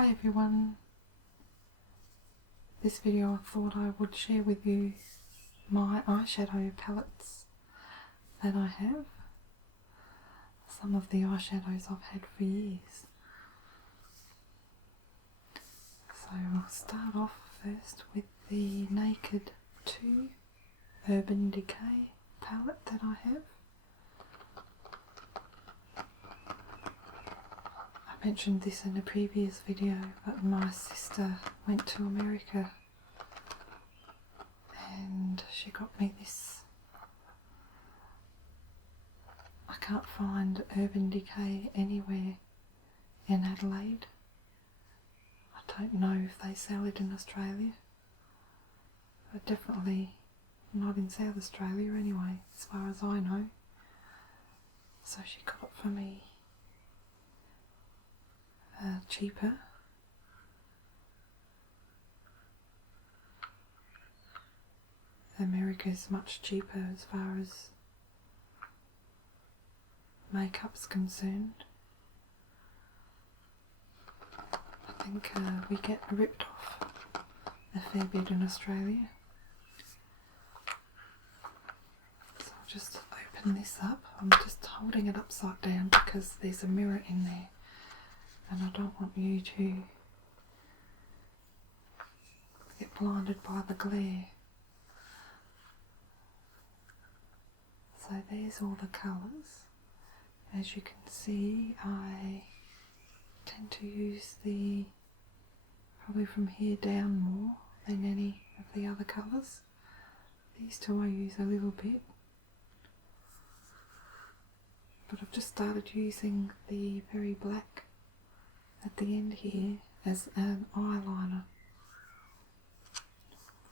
Hi everyone, this video I thought I would share with you my eyeshadow palettes that I have. Some of the eyeshadows I've had for years. So I'll start off first with the Naked 2 Urban Decay palette that I have. I mentioned this in a previous video, but my sister went to America and she got me this. I can't find Urban Decay anywhere in Adelaide. I don't know if they sell it in Australia, but definitely not in South Australia anyway, as far as I know. So she got it for me cheaper. America's much cheaper as far as makeup's concerned. I think we get ripped off a fair bit in Australia. So I'll just open this up. I'm just holding it upside down because there's a mirror in there and I don't want you to get blinded by the glare. So there's all the colours. As you can see, I tend to use the probably from here down more than any of the other colours. These two I use a little bit, but I've just started using the very black at the end here as an eyeliner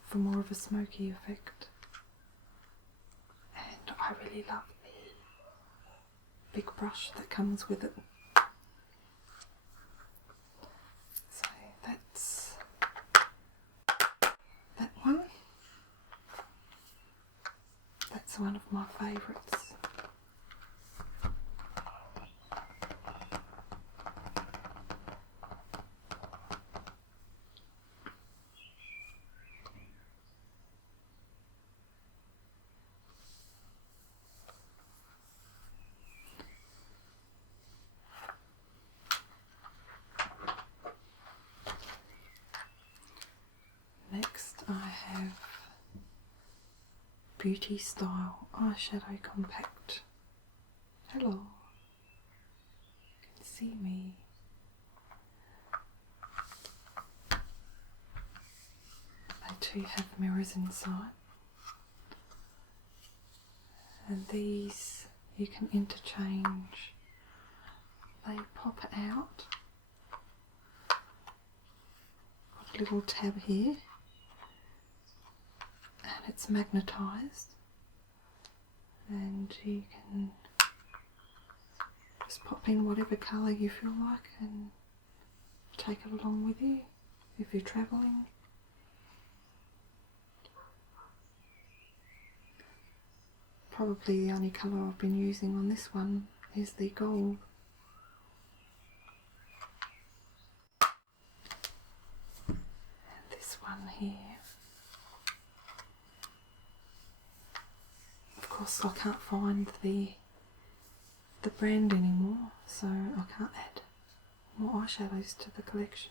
for more of a smoky effect. And I really love the big brush that comes with it. So that's that one. That's one of my favourites. Next I have Beauty Style Eyeshadow Compact. Hello, you can see me. They too have mirrors inside. And these you can interchange. They pop out. Got a little tab here. And it's magnetised, and you can just pop in whatever colour you feel like and take it along with you if you're travelling. Probably the only colour I've been using on this one is the gold. And this one here. Of course I can't find the brand anymore, so I can't add more eyeshadows to the collection.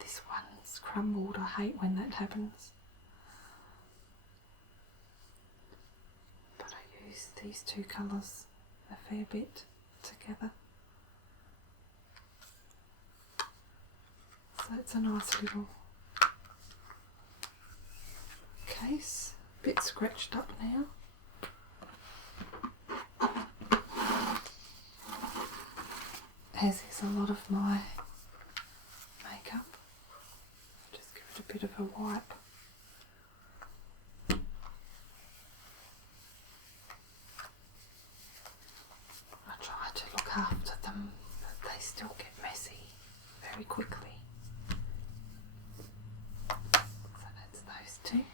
This one's crumbled. I hate when that happens. But I use these two colours a fair bit together. So it's a nice little case. Bit scratched up now. As is a lot of my makeup. Just give it a bit of a wipe. I try to look after them, but they still get messy very quickly. So that's those two.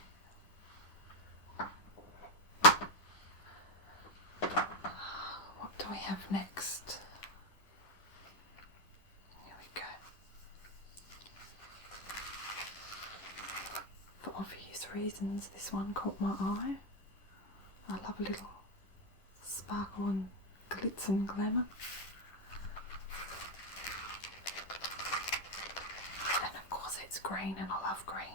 What do we have next? Here we go. reasons this one caught my eye. I love a little sparkle and glitz and glamour. And of course it's green, and I love green.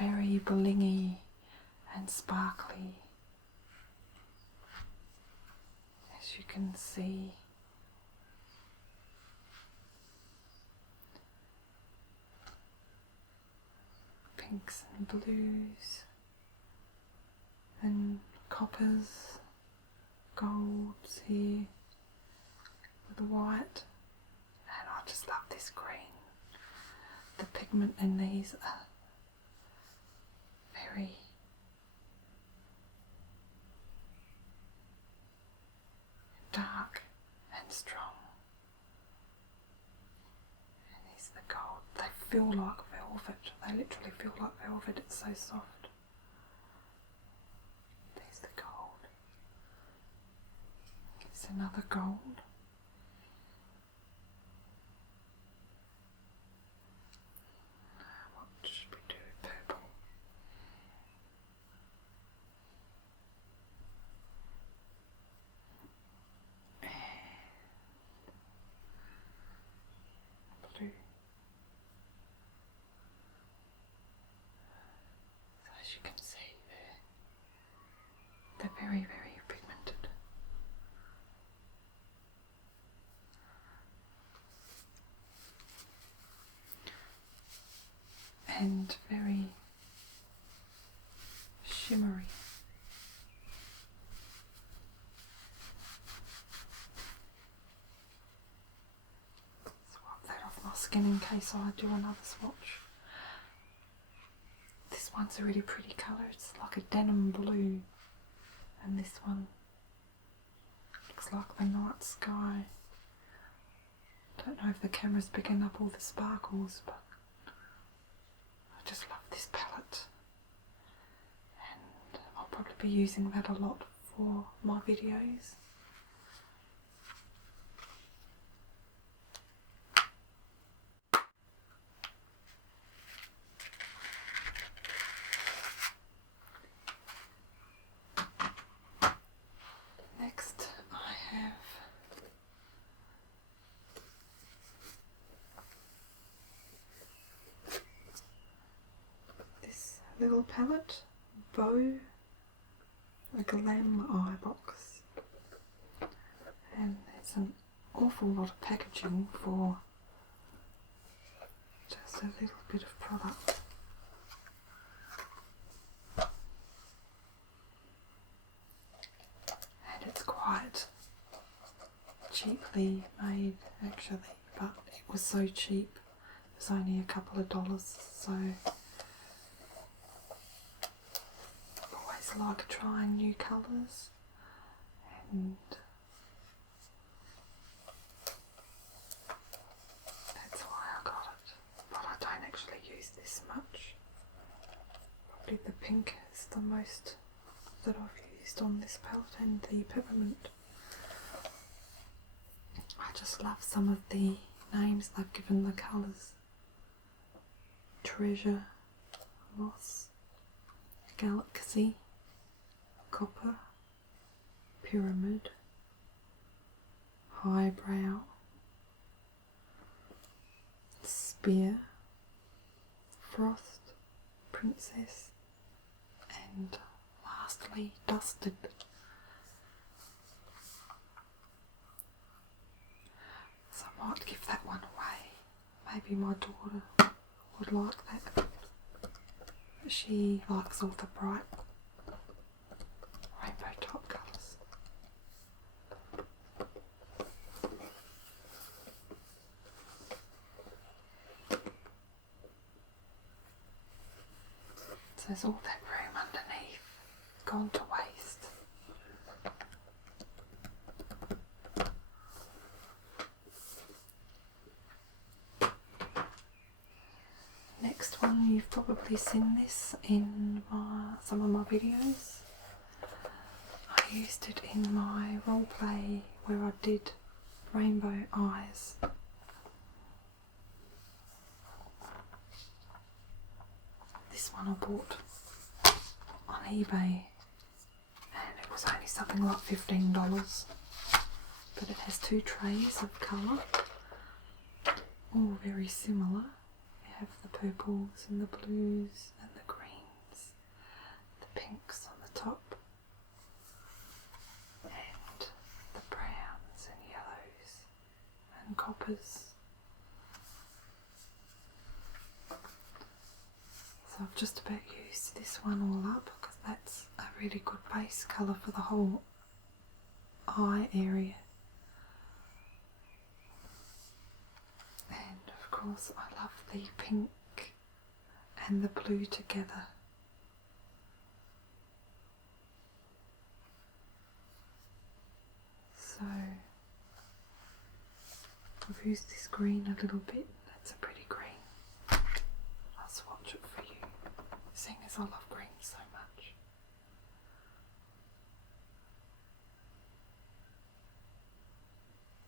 Very blingy and sparkly, as you can see. Pinks and blues and coppers, golds here with the white, and I just love this green. The pigment in these are very dark and strong. And these are the gold. They feel like velvet. They literally feel like velvet. It's so soft. There's the gold. It's another gold. What should we do? Purple. Blue. So as you can see, they're very, very pigmented. And very shimmery. Swap that off my skin in case I do another swatch. This one's a really pretty colour. It's like a denim blue, and this one looks like the night sky. Don't know if the camera's picking up all the sparkles, but I just love this palette, and I'll probably be using that a lot for my videos. Next I have this little palette, Bow, a glam eye box, and there's an awful lot of packaging for just a little bit of product. And it's quite cheaply made actually, but it was so cheap, it was only a couple of dollars, so I like trying new colours, and that's why I got it, but I don't actually use this much. Probably the pink is the most that I've used on this palette, and the peppermint. I just love some of the names they've given the colours. Treasure, Moss, Galaxy, Copper, Pyramid, Highbrow, Spear, Frost, Princess, and lastly Dusted. So I might give that one away. Maybe my daughter would like that. She likes all the bright rainbow top colours. So there's all that room underneath gone to waste. Next one, you've probably seen this in some of my videos. I used it in my role play where I did rainbow eyes. This one I bought on eBay and it was only something like $15, but it has 2 trays of colour, all very similar. You have the purples and the blues and the greens, the pinks on the top, and the browns and yellows and coppers. So I've just about used this one all up because that's a really good base colour for the whole eye area. And of course I love the pink and the blue together. So I've used this green a little bit. That's a pretty green. I'll swatch it for you, seeing as I love green so much.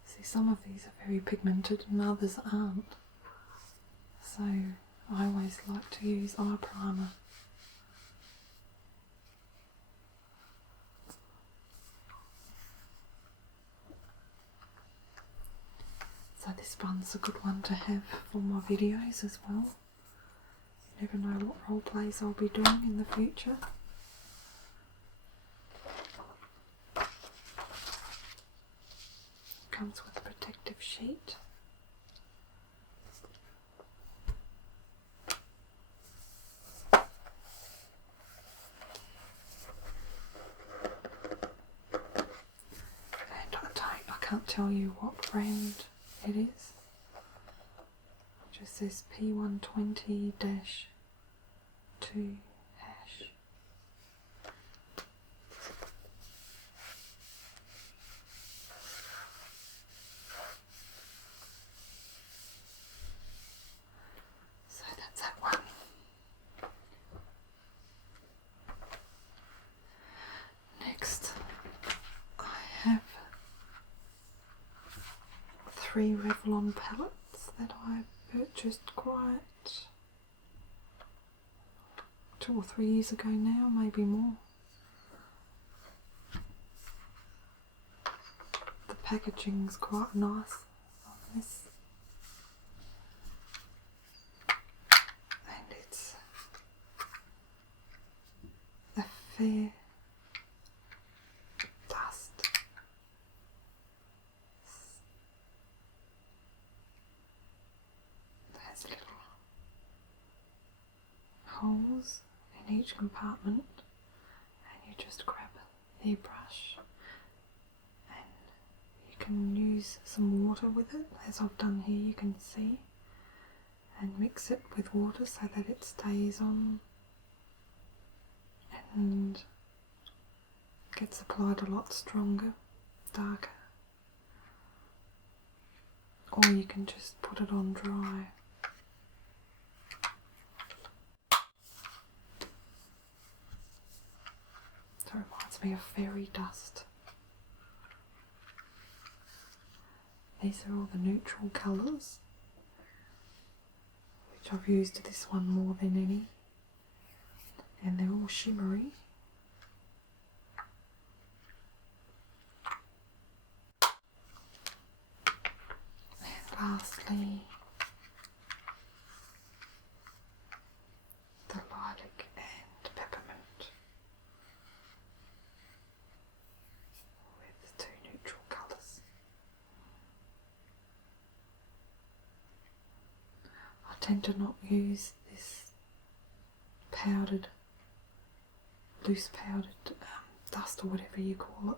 See, some of these are very pigmented and others aren't. So I always like to use eye primer. So this one's a good one to have for my videos as well. You never know what role plays I'll be doing in the future. Comes with a protective sheet. And I can't tell you what brand it is. It just says P120-2 hash. So that's that one. Next, I have 3 Revlon palettes that I purchased quite 2 or 3 years ago now, maybe more. The packaging's quite nice on this. And it's a fair dust. It has little holes in each compartment, and you just grab a hairbrush and you can use some water with it, as I've done here, you can see, and mix it with water so that it stays on and gets applied a lot stronger, darker. Or you can just put it on dry. So it reminds me of fairy dust. These are all the neutral colours, which I've used this one more than any, and they're all shimmery. And lastly, the lilac and peppermint with 2 neutral colours. I tend to not use this powdered, loose powdered dust or whatever you call it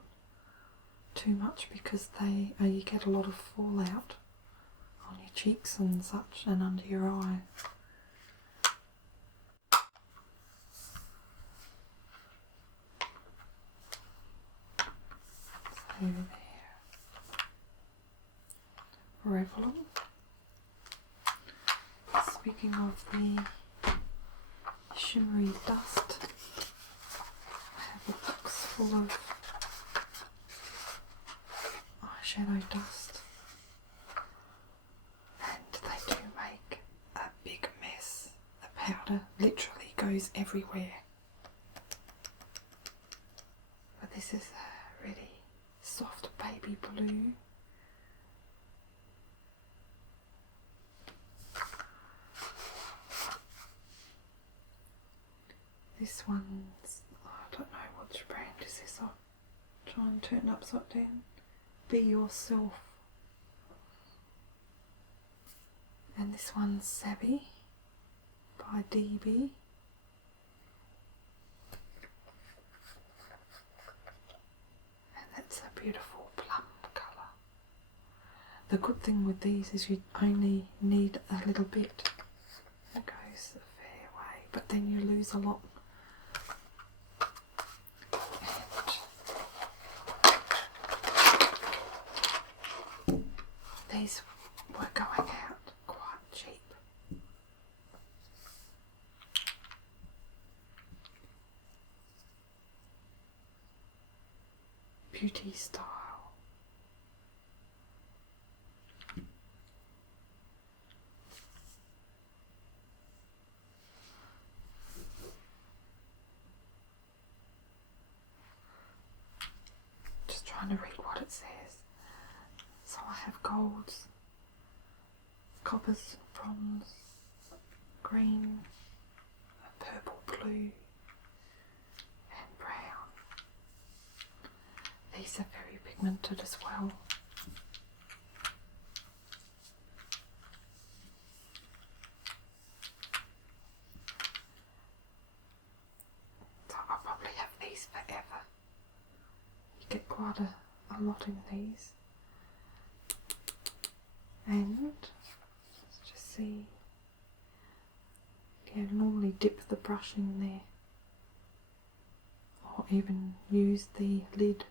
too much, because you get a lot of fallout on your cheeks and such and under your eye. So there. Revlon. Speaking of the shimmery dust, I have a box full of eyeshadow dust, and they do make a big mess. The powder literally goes everywhere. But this is a really soft baby blue. This one's, I don't know which brand is this. I'll try and turn it upside down. Be Yourself. And this one's Savvy by DB. And that's a beautiful plum colour. The good thing with these is you only need a little bit. It goes a fair way, but then you lose a lot. These were going out quite cheap. Beauty Style. Just trying to read what it says. So I have golds, coppers, bronze, green, purple, blue and brown. These are very pigmented as well. So I'll probably have these forever. You get quite a lot in these. And let's just see, you can normally dip the brush in there or even use the lid.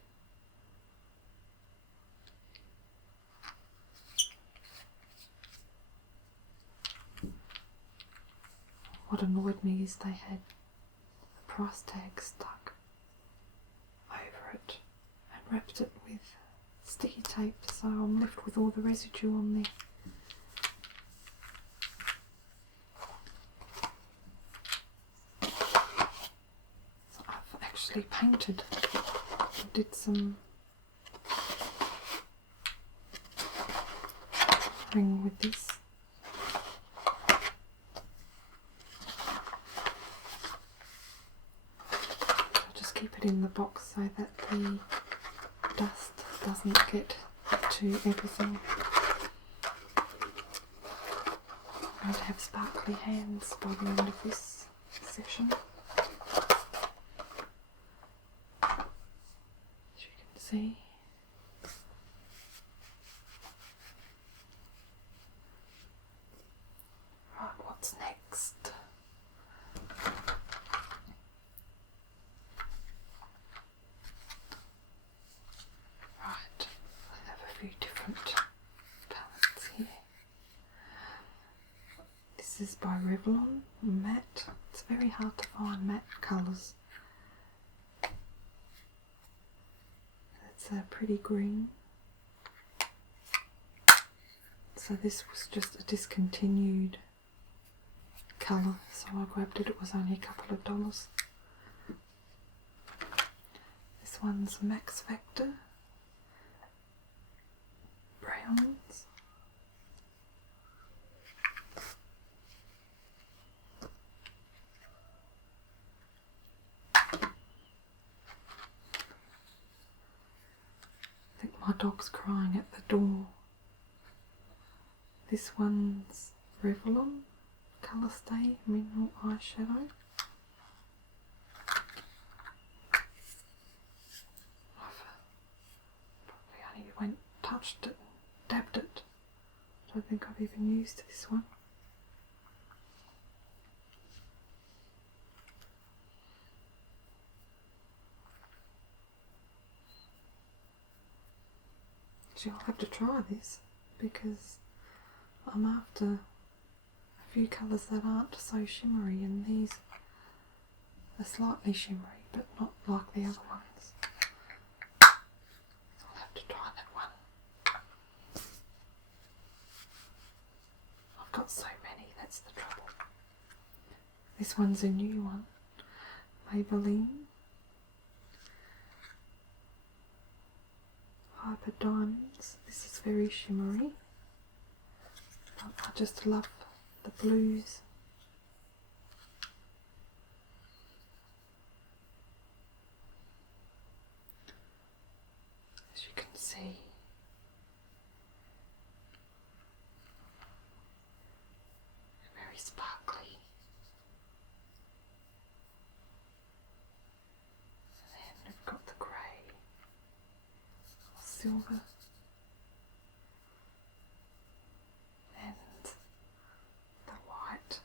What annoyed me is they had the price tag stuck over it and wrapped it with sticky tape, so I'm left with all the residue on there. So I've actually painted. I did some ring with this. I'll just keep it in the box so that the dust doesn't get to everything. I'm going to have sparkly hands by the end of this session. As you can see. Right, what's next? Different palettes here. This is by Revlon, matte. It's very hard to find matte colours. It's a pretty green. So this was just a discontinued colour, so I grabbed it. It was only a couple of dollars. This one's Max Factor. Browns. I think my dog's crying at the door. This one's Revlon Colour Stay Mineral Eyeshadow. swatched it, dabbed it. I don't think I've even used this one. Actually, I'll have to try this because I'm after a few colours that aren't so shimmery, and these are slightly shimmery but not like the other ones. I'll have to try that one. I've got so many, that's the trouble. This one's a new one, Maybelline Hyper Diamonds. This is very shimmery. I just love the blues. As you can see, very sparkly. And then we've got the grey, silver, and the white.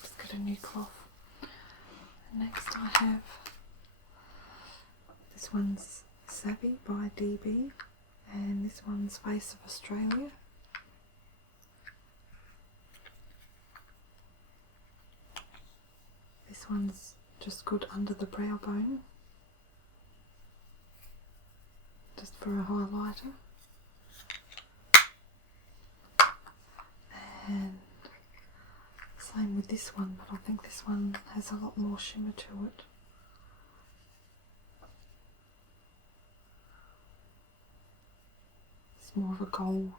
Just got a new cloth. And next I have, this one's Savvy by DB, and this one's Face of Australia. This one's just good under the brow bone, just for a highlighter. And same with this one, but I think this one has a lot more shimmer to it. It's more of a gold.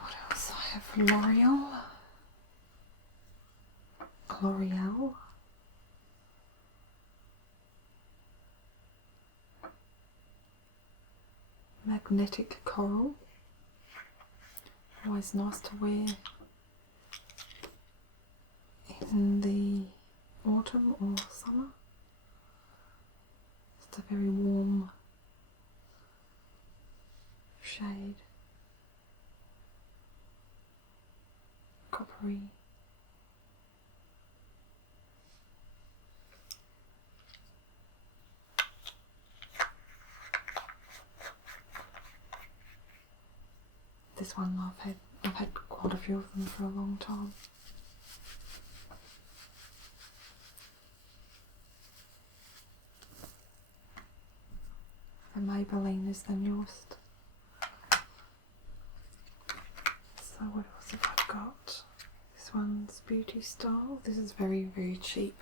What else? I have L'Oreal. Magnetic Coral. Always nice to wear in the autumn or summer. It's a very warm shade. Coppery. This one I've had quite a few of them for a long time. The Maybelline is the newest. So what else have I got? This one's Beauty Style. This is very, very cheap.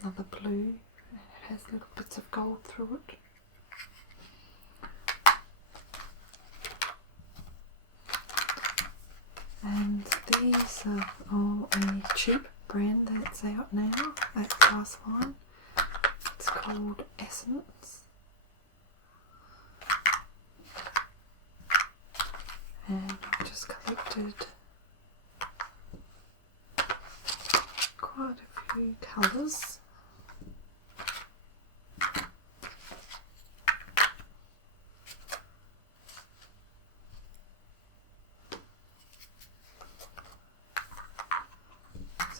Another blue. It has little bits of gold through it. And these are all a cheap brand that's out now at Class Line. It's called Essence. And I've just collected quite a few colours.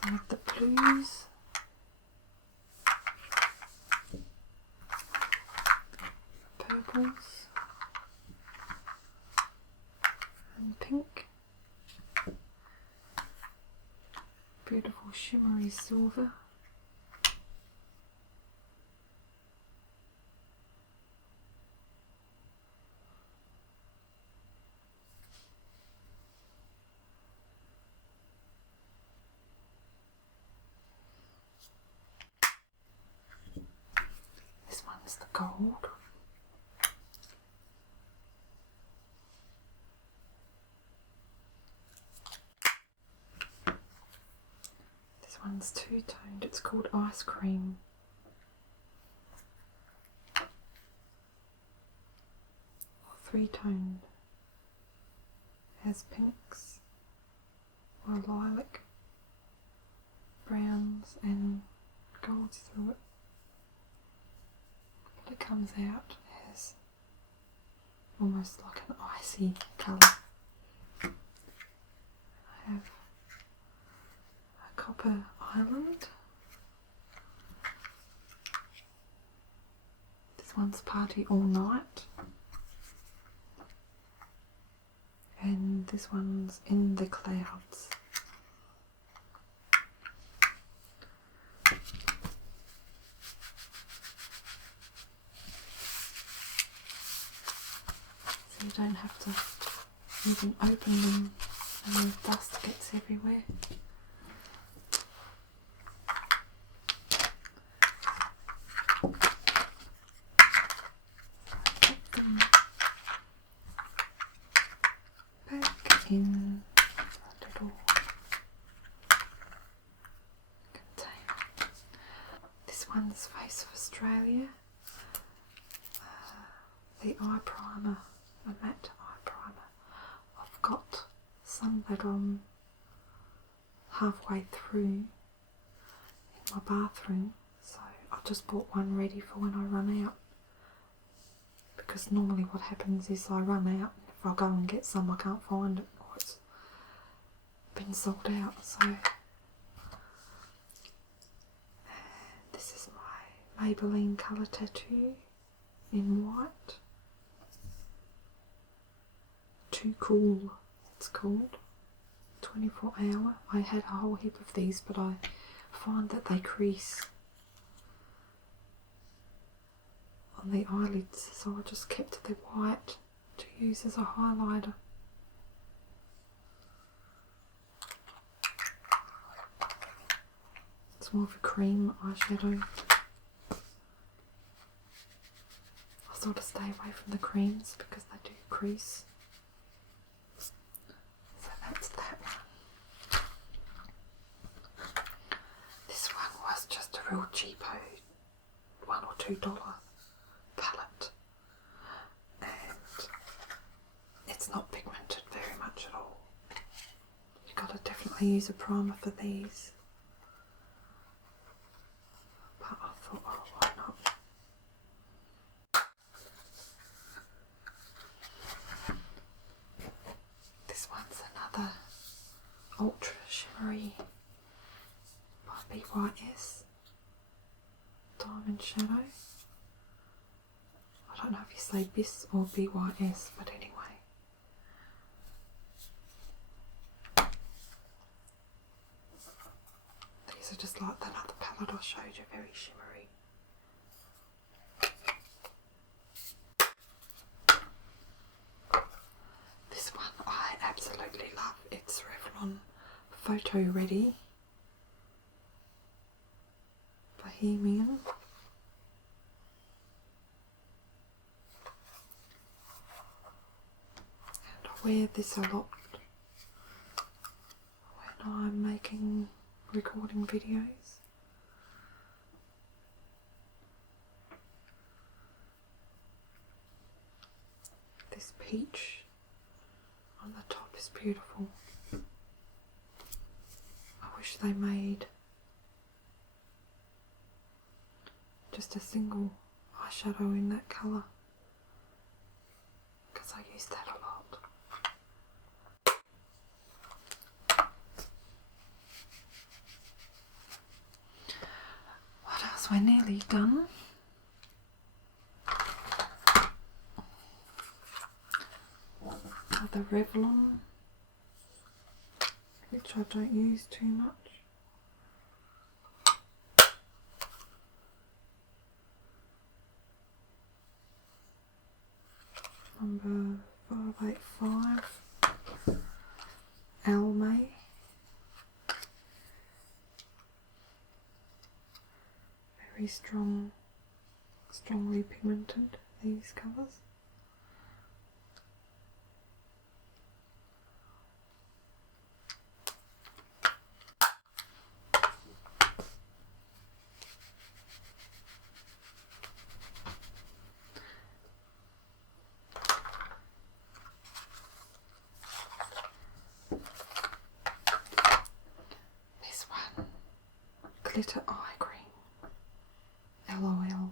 Some of the blues, purples, and pink. Beautiful shimmery silver. gold. This one's two-toned, it's called Ice Cream. Or three-toned. Has pinks or lilac, browns and golds through it. But it comes out as almost like an icy colour. I have a Copper Island. This one's Party All Night. And this one's In the Clouds. So you don't have to even open them and the dust gets everywhere. Put them back in a little container. This one's Face of Australia. The eye primer, a matte eye primer. I've got some that I'm halfway through in my bathroom, so I just bought one ready for when I run out. Because normally what happens is I run out, and if I go and get some I can't find it, or it's been sold out. So this is my Maybelline Colour Tattoo in white. Too Cool it's called. 24 hour. I had a whole heap of these, but I find that they crease on the eyelids, so I just kept the white to use as a highlighter. It's more of a cream eyeshadow. I sort of stay away from the creams because they do crease. So that's that one. This one was just a real cheapo $1 or $2 palette, and it's not pigmented very much at all. You've got to definitely use a primer for these, but I thought, oh, why not? This one's another Ultra Shimmery by BYS Diamond Shadow. I don't know if you say BIS or BYS, but anyway. These are just like that other palette I showed you, very shimmery. This one I absolutely love. It's Revlon Photo Ready Bohemian. And I wear this a lot when I'm recording videos. This peach on the top is beautiful. I wish they made just a single eyeshadow in that colour, because I use that a lot. What else? We're nearly done. The Revlon, which I don't use too much. Number 585 Almay. Very strong strongly pigmented, these colours. This one, glitter eye cream, LOL.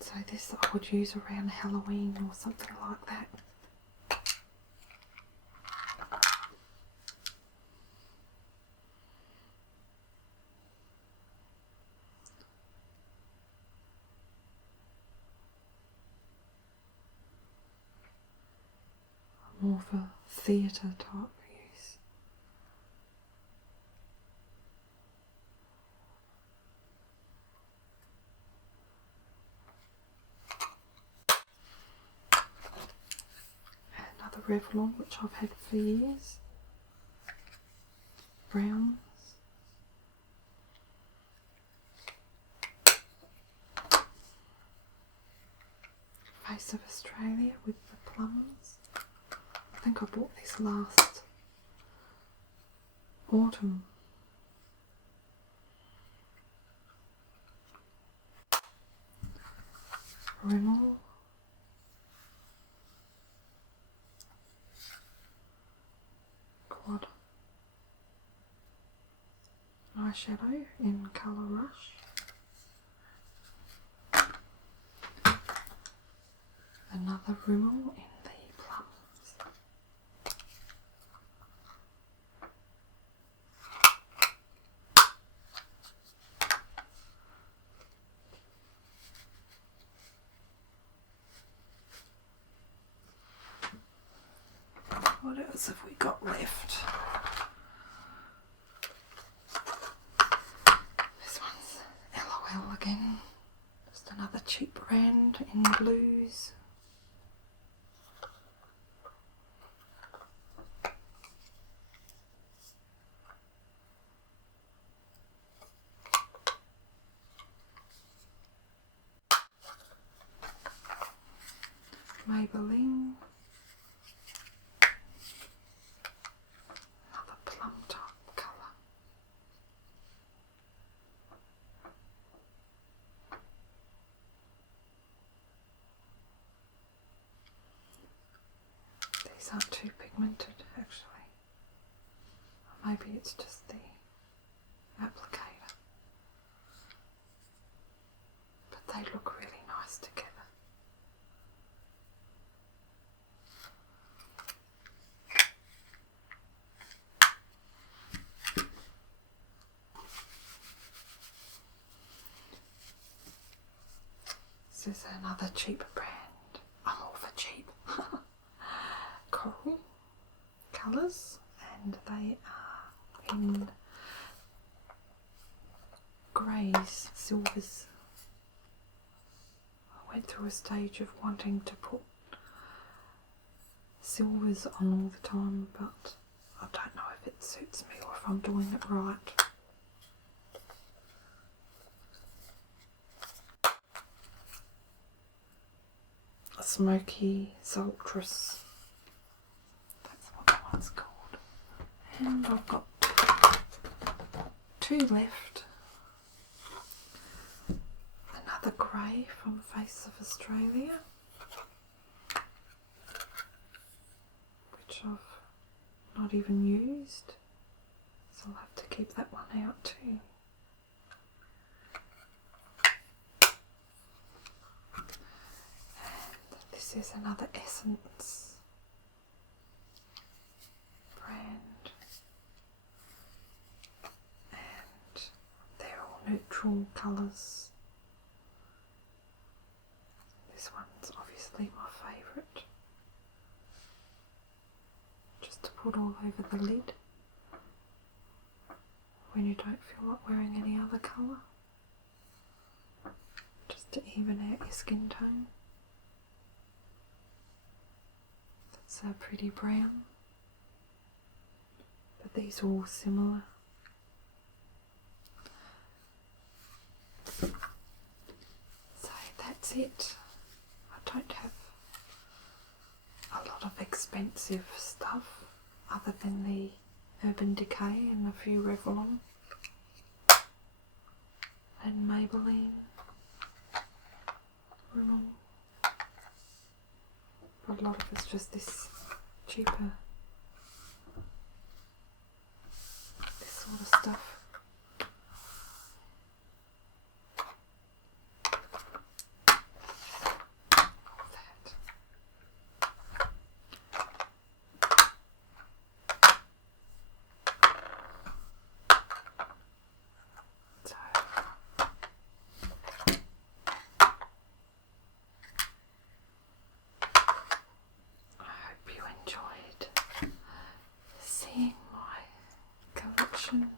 So this I would use around Halloween or something like that. More of a theatre type use. Another Revlon, which I've had for years. Browns. Face of Australia with the plums. I think I bought this last autumn. Rimmel. Quad eyeshadow in Colour Rush. Another Rimmel in the plums. What else have we got left? This one's LOL again. Just another cheap brand in blues. Maybelline. Another plum type colour. These aren't too pigmented actually. Or maybe it's just the applicator. But they look really nice together. This is another cheap brand. I'm all for cheap. Coral colours, and they are in greys, silvers. I went through a stage of wanting to put silvers on all the time, but I don't know if it suits me or if I'm doing it right. Smoky Sultrous. That's what that one's called. And I've got two left. Another grey from Face of Australia, which I've not even used, so I'll have to keep that one out too. This is another Essence brand, and they're all neutral colours. This one's obviously my favourite, just to put all over the lid when you don't feel like wearing any other colour, just to even out your skin tone. It's a pretty brown, but these are all similar. that's it. I don't have a lot of expensive stuff other than the Urban Decay and a few Revlon and Maybelline Rimmel. But a lot of it's just this cheaper, this sort of stuff. Seeing my collection